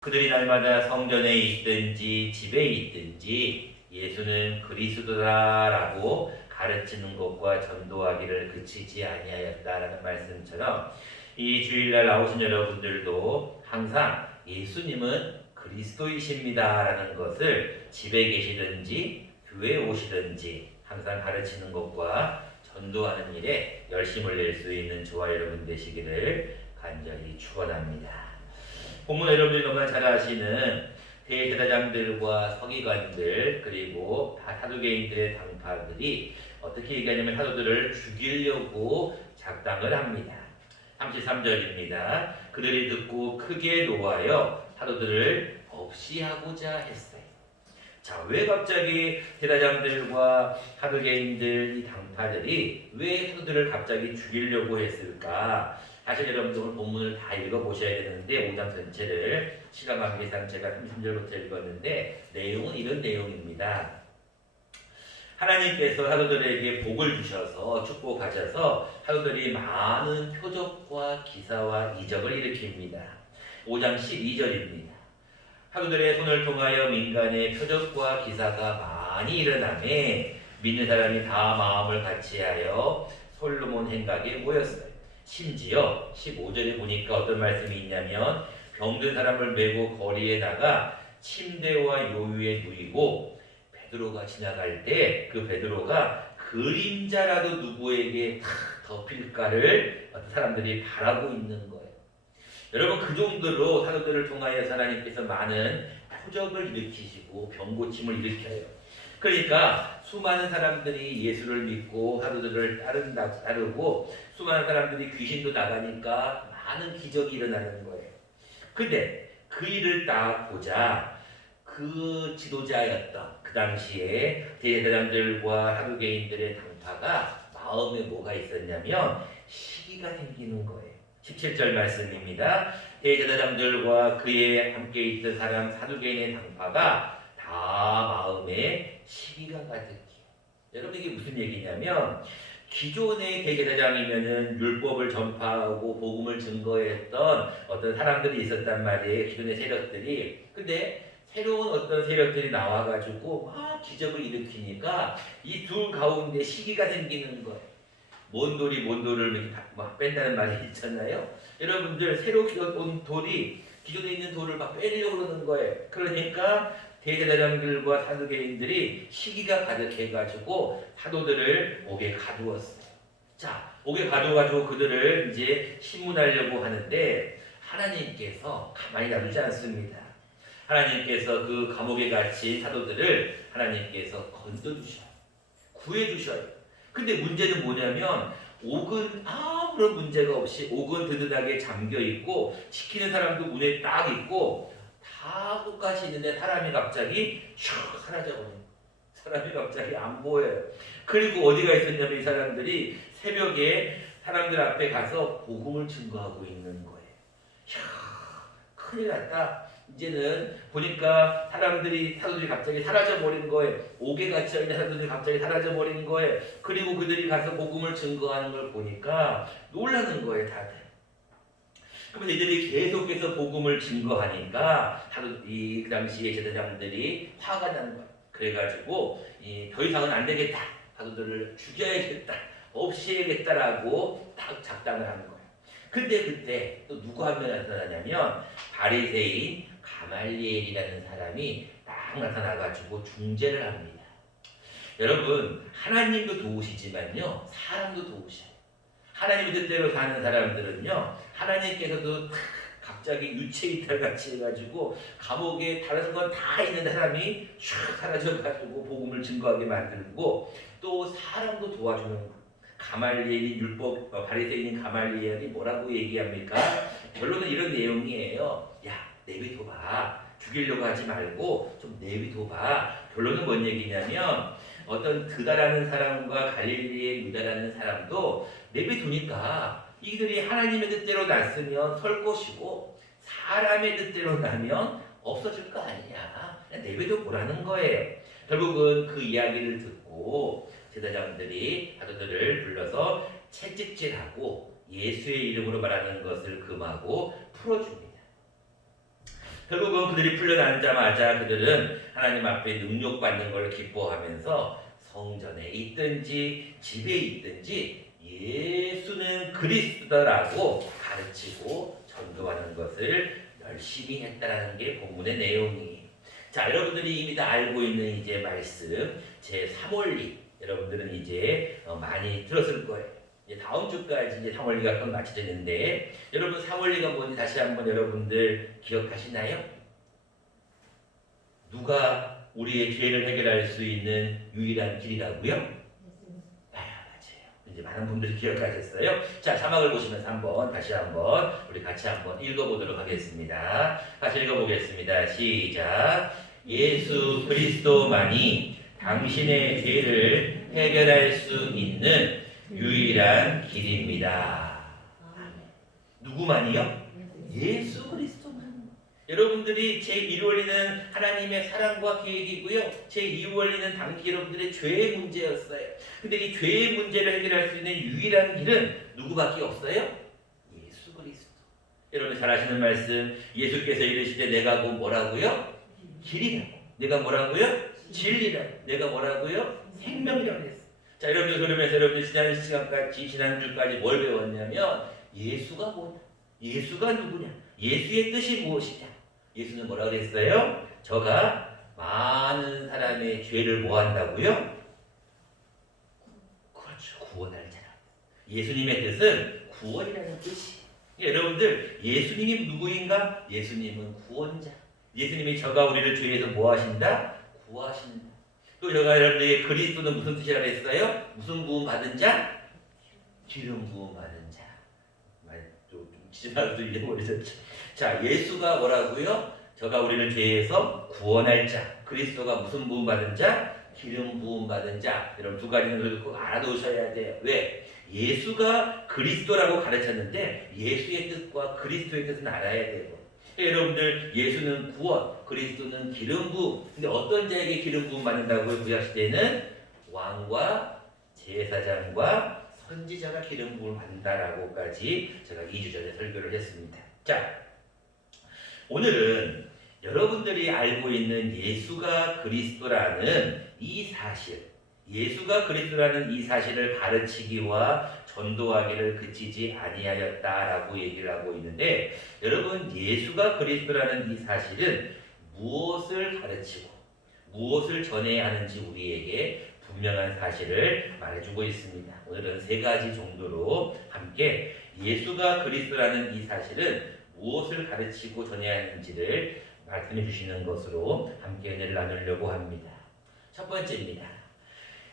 그들이 날마다 성전에 있든지 집에 있든지 예수는 그리스도다라고 가르치는 것과 전도하기를 그치지 아니하였다라는 말씀처럼 이 주일날 나오신 여러분들도 항상 예수님은 그리스도이십니다라는 것을 집에 계시든지 교회에 오시든지 항상 가르치는 것과 전도하는 일에 열심을 낼 수 있는 저와 여러분 되시기를 간절히 축원합니다. 본문 여러분들이 너무나 잘 아시는 대제사장들과 서기관들 그리고 사두개인들의 당파들이 어떻게 얘기하냐면 사도들을 죽이려고 작당을 합니다. 33절입니다. 그들이 듣고 크게 노하여 사도들을 없이 하고자 했어요. 자, 왜 갑자기 제사장들과 사두개인들 이 당파들이 왜 사도들을 갑자기 죽이려고 했을까? 사실 여러분들 오늘 본문을 다 읽어보셔야 되는데 5장 전체를 시간 관계상 제가 33절부터 읽었는데 내용은 이런 내용입니다. 하나님께서 사도들에게 복을 주셔서 축복하셔서 사도들이 많은 표적과 기사와 이적을 일으킵니다. 5장 12절입니다. 사도들의 손을 통하여 민간의 표적과 기사가 많이 일어나매 믿는 사람이 다 마음을 같이하여 솔로몬 행각에 모였어요. 심지어 15절에 보니까 어떤 말씀이 있냐면 병든 사람을 메고 거리에 나가 침대와 요유에 누이고 베드로가 지나갈 때 그 베드로가 그림자라도 누구에게 덮일까를 어떤 사람들이 바라고 있는 거예요. 여러분 그 정도로 사도들을 통하여 하나님께서 많은 표적을 일으키시고 병고침을 일으켜요. 그러니까 수많은 사람들이 예수를 믿고 사도들을 따르고 수많은 사람들이 귀신도 나가니까 많은 기적이 일어나는 거예요. 근데 그 일을 딱 보자 그 지도자였던 그 당시에 대제사장들과 사두개인들의 당파가 마음에 뭐가 있었냐면 시기가 생기는 거예요. 17절 말씀입니다. 대제사장들과 그에 함께 있던 사람 사두개인의 당파가 다 마음에 시기가 가득해요. 여러분 이게 무슨 얘기냐면 기존의 대제사장이면은 율법을 전파하고 복음을 증거했던 어떤 사람들이 있었단 말이에요. 기존의 세력들이. 근데 새로운 어떤 세력들이 나와가지고 막 기적을 일으키니까 이 둘 가운데 시기가 생기는 거예요. 먼 돌이 먼 돌을 이렇게 막 뺀다는 말이 있잖아요. 여러분들 새로 온 돌이 기존에 있는 돌을 막 빼려고 그러는 거예요. 그러니까 대제사장들과 사두개인들이 시기가 가득해가지고 사도들을 옥에 가두었어요. 자, 옥에 가두어가지고 그들을 이제 신문하려고 하는데 하나님께서 가만히 놔두지 않습니다. 하나님께서 그 감옥에 갇힌 사도들을 하나님께서 건져주셔요. 구해주셔요. 근데 문제는 뭐냐면 옥은 아무런 문제가 없이 옥은 든든하게 잠겨있고 지키는 사람도 문에 딱 있고 다 똑같이 있는데 사람이 갑자기 슉 사라져버린 거예요. 사람이 갑자기 안 보여요. 그리고 어디가 있었냐면 이 사람들이 새벽에 사람들 앞에 가서 복음을 증거하고 있는 거예요. 큰일 났다. 이제는 보니까 사도들이 갑자기 사라져버린 거예요. 옥에 갇혀있는 사람들이 갑자기 사라져버린 거예요. 그리고 그들이 가서 복음을 증거하는 걸 보니까 놀라는 거예요, 다들. 그러면 이들이 계속해서 복음을 증거하니까 그 당시에 제사장들이 화가 나는 거예요. 그래가지고 더 이상은 안 되겠다. 사도들을 죽여야겠다. 없애야겠다라고 딱 작당을 하는 거예요. 근데 그때 또 누구 한 명 나타나냐면 바리새인 가말리엘이라는 사람이 딱 나타나가지고 중재를 합니다. 여러분 하나님도 도우시지만요 사람도 도우셔요. 하나님의 뜻대로 사는 사람들은요 하나님께서도 갑자기 유체이탈같이 해가지고 감옥에 다른 건 다 있는 사람이 슉 사라져가지고 복음을 증거하게 만들고 또 사람도 도와주는 거예요. 가말리엘이 율법 바리새인인 가말리엘이 뭐라고 얘기합니까? 결론은 이런 내용이에요. 야 내비둬봐. 죽이려고 하지 말고 좀 내비둬봐. 결론은 뭔 얘기냐면 어떤 드다라는 사람과 갈릴리의 유다라는 사람도 내비두니까 이들이 하나님의 뜻대로 났으면 설 것이고 사람의 뜻대로 나면 없어질 거 아니냐. 그냥 내비둬 보라는 거예요. 결국은 그 이야기를 듣고 제사장들이 사도들을 불러서 채찍질하고 예수의 이름으로 말하는 것을 금하고 풀어줍니다. 결국은 그들이 풀려나자마자 그들은 하나님 앞에 능력받는 걸 기뻐하면서 성전에 있든지 집에 있든지 예수는 그리스도라고 가르치고 전도하는 것을 열심히 했다라는 게 본문의 내용이에요. 자, 여러분들이 이미 다 알고 있는 이제 말씀 제 3원리 여러분들은 이제 많이 들었을 거예요. 이제 다음 주까지 이제 3원리가 곧 마치겠는데 여러분 3원리가 뭔지 다시 한번 여러분들 기억하시나요? 누가 우리의 죄를 해결할 수 있는 유일한 길이라고요? 맞아요. 이제 많은 분들이 기억하셨어요. 자, 자막을 보시면서 다시 한번 우리 같이 한번 읽어보도록 하겠습니다. 같이 읽어보겠습니다. 시작. 예수 그리스도만이 당신의 죄를 해결할 수 있는 유일한 길입니다. 누구만이요? 예수 그리스도만. 여러분들이 제1 원리는 하나님의 사랑과 계획이고요. 제2 원리는 당시 여러분들의 죄의 문제였어요. 근데 이 죄의 문제를 해결할 수 있는 유일한 길은 누구밖에 없어요? 예수 그리스도. 여러분 잘 아시는 말씀, 예수께서 이르시되 내가 곧 뭐라고요? 길이라. 내가 뭐라고요? 진리라. 내가 뭐라고요? 생명이라고 했어요. 자, 여러분들 그러면서 여러분들 지난주까지 뭘 배웠냐면 예수가 뭐냐? 예수가 누구냐? 예수의 뜻이 무엇이냐? 예수는 뭐라 그랬어요? 저가 많은 사람의 죄를 뭐 한다고요? 그렇죠. 구원할 자라. 예수님의 뜻은 구원이라는 뜻이. 여러분들 예수님이 누구인가? 예수님은 구원자. 예수님이 저가 우리를 죄에서 뭐 하신다? 구하신다. 또 저가 여러분들에게 그리스도는 무슨 뜻이라 그랬어요? 무슨 구원 받은 자? 기름 부음 받은 자. 좀 지나도 잊어버리셨죠. 자, 예수가 뭐라고요? 저가 우리를 죄에서 구원할 자. 그리스도가 무슨 부음 받은 자? 기름 부음 받은 자. 여러분 두 가지는 꼭 알아두셔야 돼요. 왜? 예수가 그리스도라고 가르쳤는데 예수의 뜻과 그리스도의 뜻은 알아야 되고. 여러분들 예수는 구원, 그리스도는 기름 부음. 근데 어떤 자에게 기름 부음 받는다고요? 구약시대에는 왕과 제사장과 선지자가 기름 부음을 받는다라고까지 제가 2주 전에 설교를 했습니다. 자, 오늘은 여러분들이 알고 있는 예수가 그리스도라는 이 사실, 예수가 그리스도라는 이 사실을 가르치기와 전도하기를 그치지 아니하였다라고 얘기를 하고 있는데, 여러분 예수가 그리스도라는 이 사실은 무엇을 가르치고 무엇을 전해야 하는지 우리에게 분명한 사실을 말해주고 있습니다. 오늘은 세 가지 정도로 함께 예수가 그리스도라는 이 사실은 무엇을 가르치고 전해야 하는지를 말씀해 주시는 것으로 함께 은혜를 나누려고 합니다. 첫 번째입니다.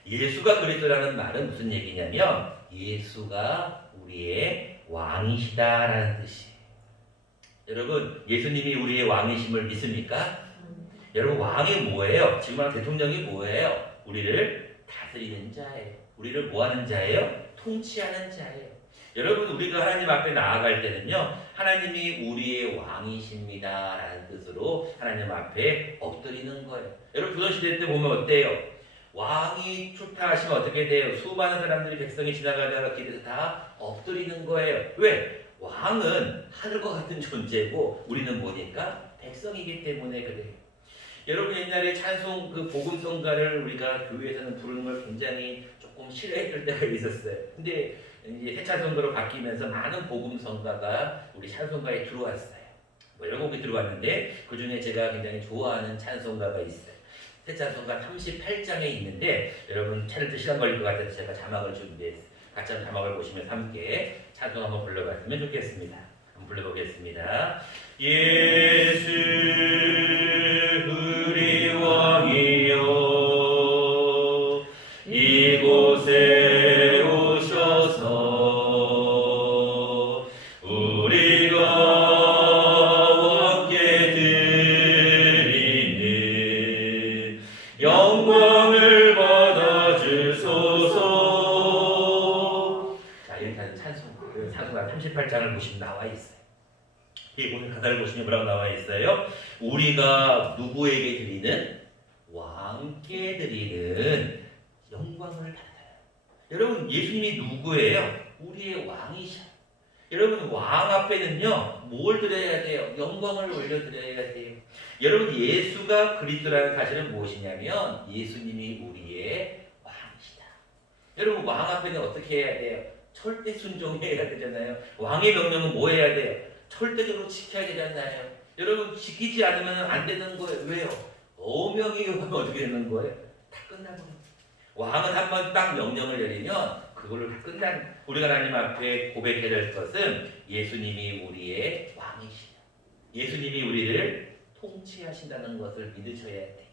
예수가 그리스도라는 말은 무슨 얘기냐면 예수가 우리의 왕이시다라는 뜻이에요. 여러분 예수님이 우리의 왕이심을 믿습니까? 여러분 왕이 뭐예요? 지금 대통령이 뭐예요? 우리를 다스리는 자예요. 우리를 뭐하는 자예요? 통치하는 자예요. 여러분 우리가 하나님 앞에 나아갈 때는요 하나님이 우리의 왕이십니다 라는 뜻으로 하나님 앞에 엎드리는 거예요. 여러분 조선시대 때 보면 어때요? 왕이 출타하시면 어떻게 돼요? 수많은 사람들이 백성이 지나가다가 길에서 다 엎드리는 거예요. 왜? 왕은 하늘과 같은 존재고 우리는 뭐니까? 백성이기 때문에 그래요. 여러분 옛날에 찬송 그 복음성가를 우리가 교회에서는 부르는 걸 굉장히 조금 싫어했을 때가 있었어요. 근데 이제 새 찬송가로 바뀌면서 많은 복음성가가 우리 찬송가에 들어왔어요. 뭐 여러 곡이 들어왔는데 그 중에 제가 굉장히 좋아하는 찬송가가 있어요. 새 찬송가 38장에 있는데 여러분 찾을 시간 걸릴 것 같아서 제가 자막을 준비했어요. 같이 한번 자막을 보시면서 함께 찬송 한번 불러봤으면 좋겠습니다. 한번 불러보겠습니다. 예수 우리 왕이여 이곳에 오셔서 우리가 왕께 드리는 영광을 받아주소서. 자, 이렇게 하는 찬송가 38장을 보시면 나와 있어요. 오늘 가사를 보시면 뭐라고 나와 있어요? 우리가 누구에게 드리는? 왕께 드리는 영광을 받아요. 여러분 예수님이 누구예요? 우리의 왕이셔. 여러분 왕 앞에는요 뭘 드려야 돼요? 영광을 올려드려야 돼요. 여러분 예수가 그리스도라는 사실은 무엇이냐면 예수님이 우리의 왕이시다. 여러분 왕 앞에는 어떻게 해야 돼요? 절대 순종해야 되잖아요. 왕의 명령은 뭐 해야 돼요? 절대적으로 지켜야 되잖아요. 여러분 지키지 않으면 안 되는 거예요. 왜요? 어명이 하면 어떻게 되는 거예요? 다 끝난 거예요. 왕은 한번 딱 명령을 내리면 그걸로 다 끝난, 우리가 하나님 앞에 고백해야 될 것은 예수님이 우리의 왕이시다. 예수님이 우리를 통치하신다는 것을 믿으셔야 돼요.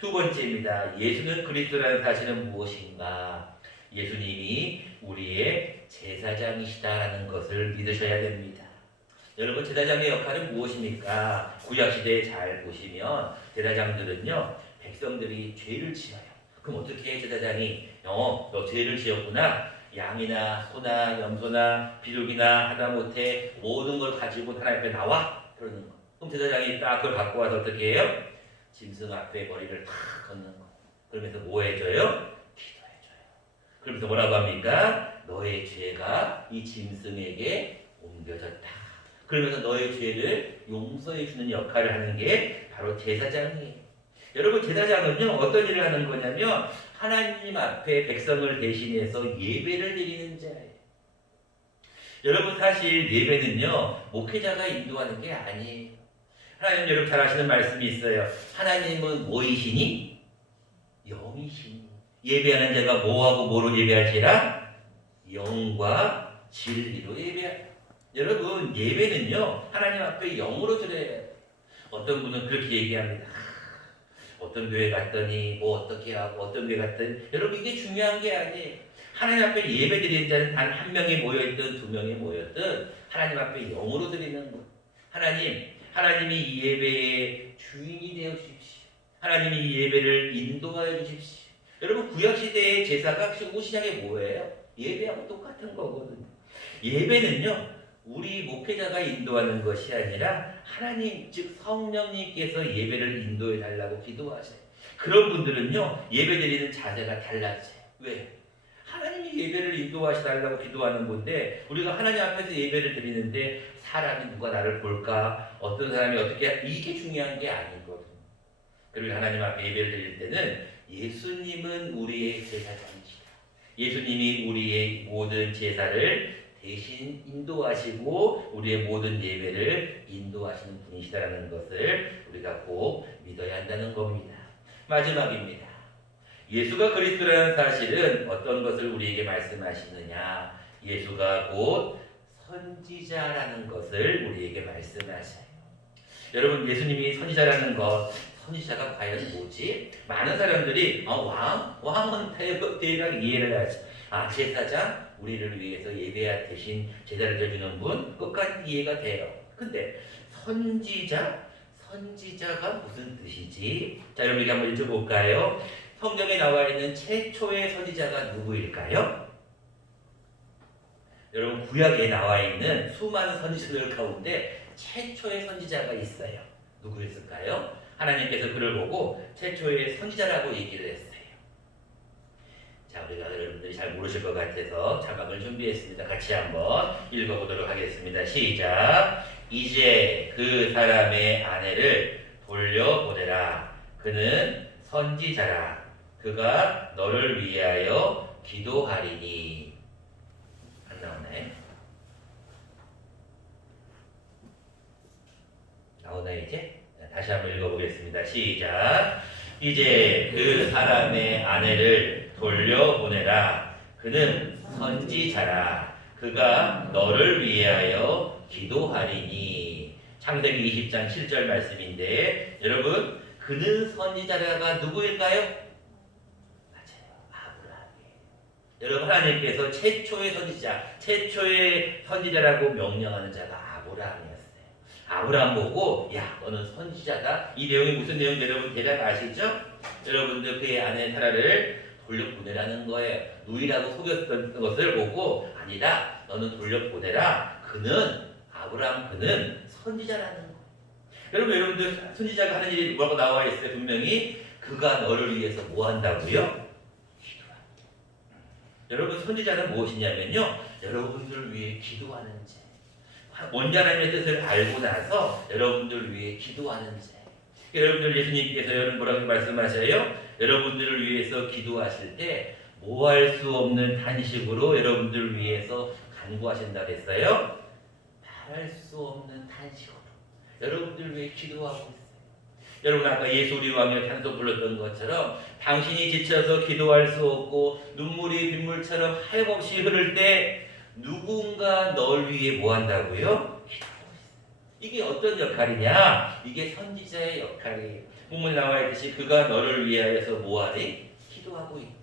두 번째입니다. 예수는 그리스도라는 사실은 무엇인가? 예수님이 우리의 제사장이시다라는 것을 믿으셔야 됩니다. 여러분 제사장의 역할은 무엇입니까? 구약시대에 잘 보시면 제사장들은요 백성들이 죄를 지어요. 그럼 어떻게 해 제사장이? 너 죄를 지었구나. 양이나 소나 염소나 비둘기나 하다못해 모든 걸 가지고 하나님 앞에 나와. 그러는 거. 그럼 제사장이 딱 그걸 갖고 와서 어떻게 해요? 짐승 앞에 머리를 탁 걷는 거. 그러면서 뭐 해줘요? 기도해줘요. 그러면서 뭐라고 합니까? 너의 죄가 이 짐승에게 옮겨졌다. 그러면서 너의 죄를 용서해 주는 역할을 하는 게 바로 제사장이에요. 여러분 제사장은요 어떤 일을 하는 거냐면 하나님 앞에 백성을 대신해서 예배를 드리는 자예요. 여러분 사실 예배는요 목회자가 인도하는 게 아니에요. 하나님 여러분 잘 아시는 말씀이 있어요. 하나님은 뭐이시니? 영이시니. 예배하는 자가 뭐하고 뭐로 예배할지라? 영과 진리로 예배할. 여러분 예배는요 하나님 앞에 영으로 드려야 돼요. 어떤 분은 그렇게 얘기합니다. 어떤 교회 갔더니 뭐 어떻게 하고 어떤 교회 갔더니, 여러분 이게 중요한 게 아니에요. 하나님 앞에 예배 드리는 자는 단 한 명이 모여있든 두 명이 모였든 하나님 앞에 영으로 드리는 것. 하나님이 이 예배의 주인이 되어 주십시오. 하나님이 이 예배를 인도하여 주십시오. 여러분 구약시대의 제사가 오시장에 뭐예요? 예배하고 똑같은 거거든요. 예배는요 우리 목회자가 인도하는 것이 아니라 하나님 즉 성령님께서 예배를 인도해 달라고 기도하세요. 그런 분들은요 예배 드리는 자세가 달라져요. 왜? 하나님이 예배를 인도하시 달라고 기도하는 건데 우리가 하나님 앞에서 예배를 드리는데 사람이 누가 나를 볼까? 어떤 사람이 어떻게, 이게 중요한 게 아니거든요. 그리고 하나님 앞에 예배를 드릴 때는 예수님은 우리의 제사장이시다. 예수님이 우리의 모든 제사를 대신 인도하시고 우리의 모든 예배를 인도하시는 분이시다라는 것을 우리가 꼭 믿어야 한다는 겁니다. 마지막입니다. 예수가 그리스도라는 사실은 어떤 것을 우리에게 말씀하시느냐? 예수가 곧 선지자라는 것을 우리에게 말씀하셔요. 여러분 예수님이 선지자라는 것, 선지자가 과연 뭐지? 많은 사람들이 왕은 대략 이해를 하죠. 제사장, 우리를 위해서 예배할 대신 제사를 드려주는 분, 끝까지 이해가 돼요. 근데 선지자가 무슨 뜻이지? 자, 여러분 이렇게 한번 읽어볼까요? 성경에 나와 있는 최초의 선지자가 누구일까요? 여러분 구약에 나와 있는 수많은 선지자들 가운데 최초의 선지자가 있어요. 누구였을까요? 하나님께서 그를 보고 최초의 선지자라고 얘기를 했어요. 자, 우리가 여러분들이 잘 모르실 것 같아서 자막을 준비했습니다. 같이 한번 읽어보도록 하겠습니다. 시작. 이제 그 사람의 아내를 돌려보내라. 그는 선지자라. 그가 너를 위하여 기도하리니. 안 나오네. 나오나요 이제? 다시 한번 읽어보겠습니다. 시작. 이제 그 사람의 아내를 돌려보내라. 그는 선지자라. 그가 너를 위하여 기도하리니. 창세기 20장 7절 말씀인데 여러분 그는 선지자라가 누구일까요? 맞아요. 아브라함이에요. 여러분 하나님께서 최초의 선지자라고 명령하는 자가 아브라함이었어요. 아브라함 보고 야 너는 선지자다. 이 내용이 무슨 내용인지 여러분 대략 아시죠? 여러분들 그의 아내 사라를 돌려보내라는 거예요. 누이라고 속였던 것을 보고 아니다 너는 돌려보내라. 아브라함 그는 선지자라는 거예요. 여러분들 선지자가 하는 일이 뭐라고 나와 있어요? 분명히 그가 너를 위해서 뭐 한다고요? 기도한다. 여러분 선지자는 무엇이냐면요 여러분들을 위해 기도하는 자. 먼저 하나님의 뜻을 알고 나서 여러분들 위해 기도하는 자. 여러분들 예수님께서 뭐라고 말씀하셔요? 여러분들을 위해서 기도하실 때 뭐 할 수 없는 탄식으로 여러분들을 위해서 간구하신다 그랬어요? 말할 수 없는 탄식으로 여러분들 위해 기도하고 있어요. 여러분 아까 예수 우리 왕의 찬송 불렀던 것처럼 당신이 지쳐서 기도할 수 없고 눈물이 빗물처럼 하염없이 흐를 때 누군가 널 위해 뭐 한다고요? 기도하고 있어요. 이게 어떤 역할이냐? 이게 선지자의 역할이에요. 본문에 나와 있듯이 그가 너를 위하여서 뭐하리? 기도하고 있대.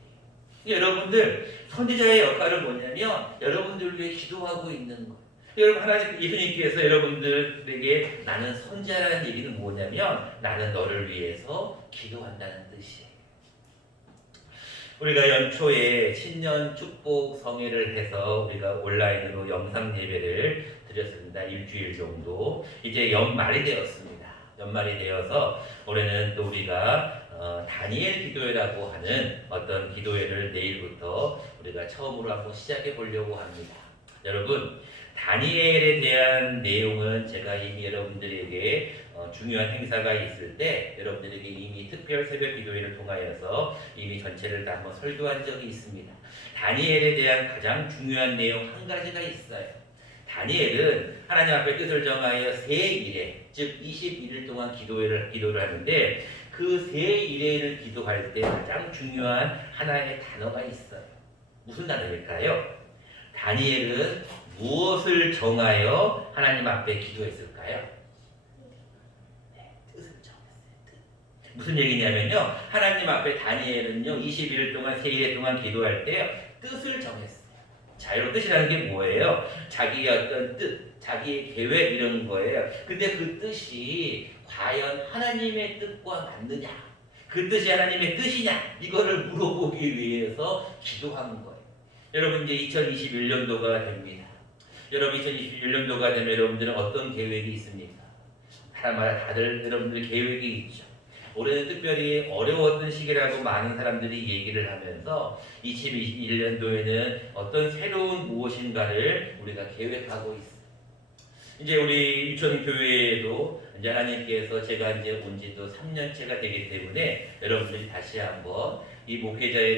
여러분들 선지자의 역할은 뭐냐면 여러분들 위해 기도하고 있는 거예요. 여러분 하나님 예수님께서 여러분들에게 나는 선지자라는 얘기는 뭐냐면 나는 너를 위해서 기도한다는 뜻이에요. 우리가 연초에 신년 축복 성회를 해서 우리가 온라인으로 영상 예배를 드렸습니다. 일주일 정도. 이제 연말이 되었습니다. 연말이 되어서 올해는 또 우리가 다니엘 기도회라고 하는 어떤 기도회를 내일부터 우리가 처음으로 한번 시작해 보려고 합니다. 여러분 다니엘에 대한 내용은 제가 이미 여러분들에게 중요한 행사가 있을 때 여러분들에게 이미 특별 새벽 기도회를 통하여서 이미 전체를 다 한번 설교한 적이 있습니다. 다니엘에 대한 가장 중요한 내용 한 가지가 있어요. 다니엘은 하나님 앞에 뜻을 정하여 세 일회, 즉 21일 동안 기도를 하는데 그 세 일회를 기도할 때 가장 중요한 하나의 단어가 있어요. 무슨 단어일까요? 다니엘은 무엇을 정하여 하나님 앞에 기도했을까요? 네, 뜻을 정했어요. 뜻. 무슨 얘기냐면요. 하나님 앞에 다니엘은요. 21일 동안 세일 동안 기도할 때 뜻을 정했어요. 자, 여러분 뜻이라는 게 뭐예요? 자기의 어떤 뜻, 자기의 계획 이런 거예요. 근데 그 뜻이 과연 하나님의 뜻과 맞느냐? 그 뜻이 하나님의 뜻이냐? 이거를 물어보기 위해서 기도하는 거예요. 여러분 이제 2021년도가 됩니다. 여러분 2021년도가 되면 여러분들은 어떤 계획이 있습니까? 사람마다 다들 여러분들 계획이 있죠. 올해는 특별히 어려웠던 시기라고 많은 사람들이 얘기를 하면서 2021년도에는 어떤 새로운 무엇인가를 우리가 계획하고 있어요. 이제 우리 유천교회에도 이제 하나님께서 제가 이제 온 지도 3년째가 되기 때문에 여러분들이 다시 한번 이 목회자의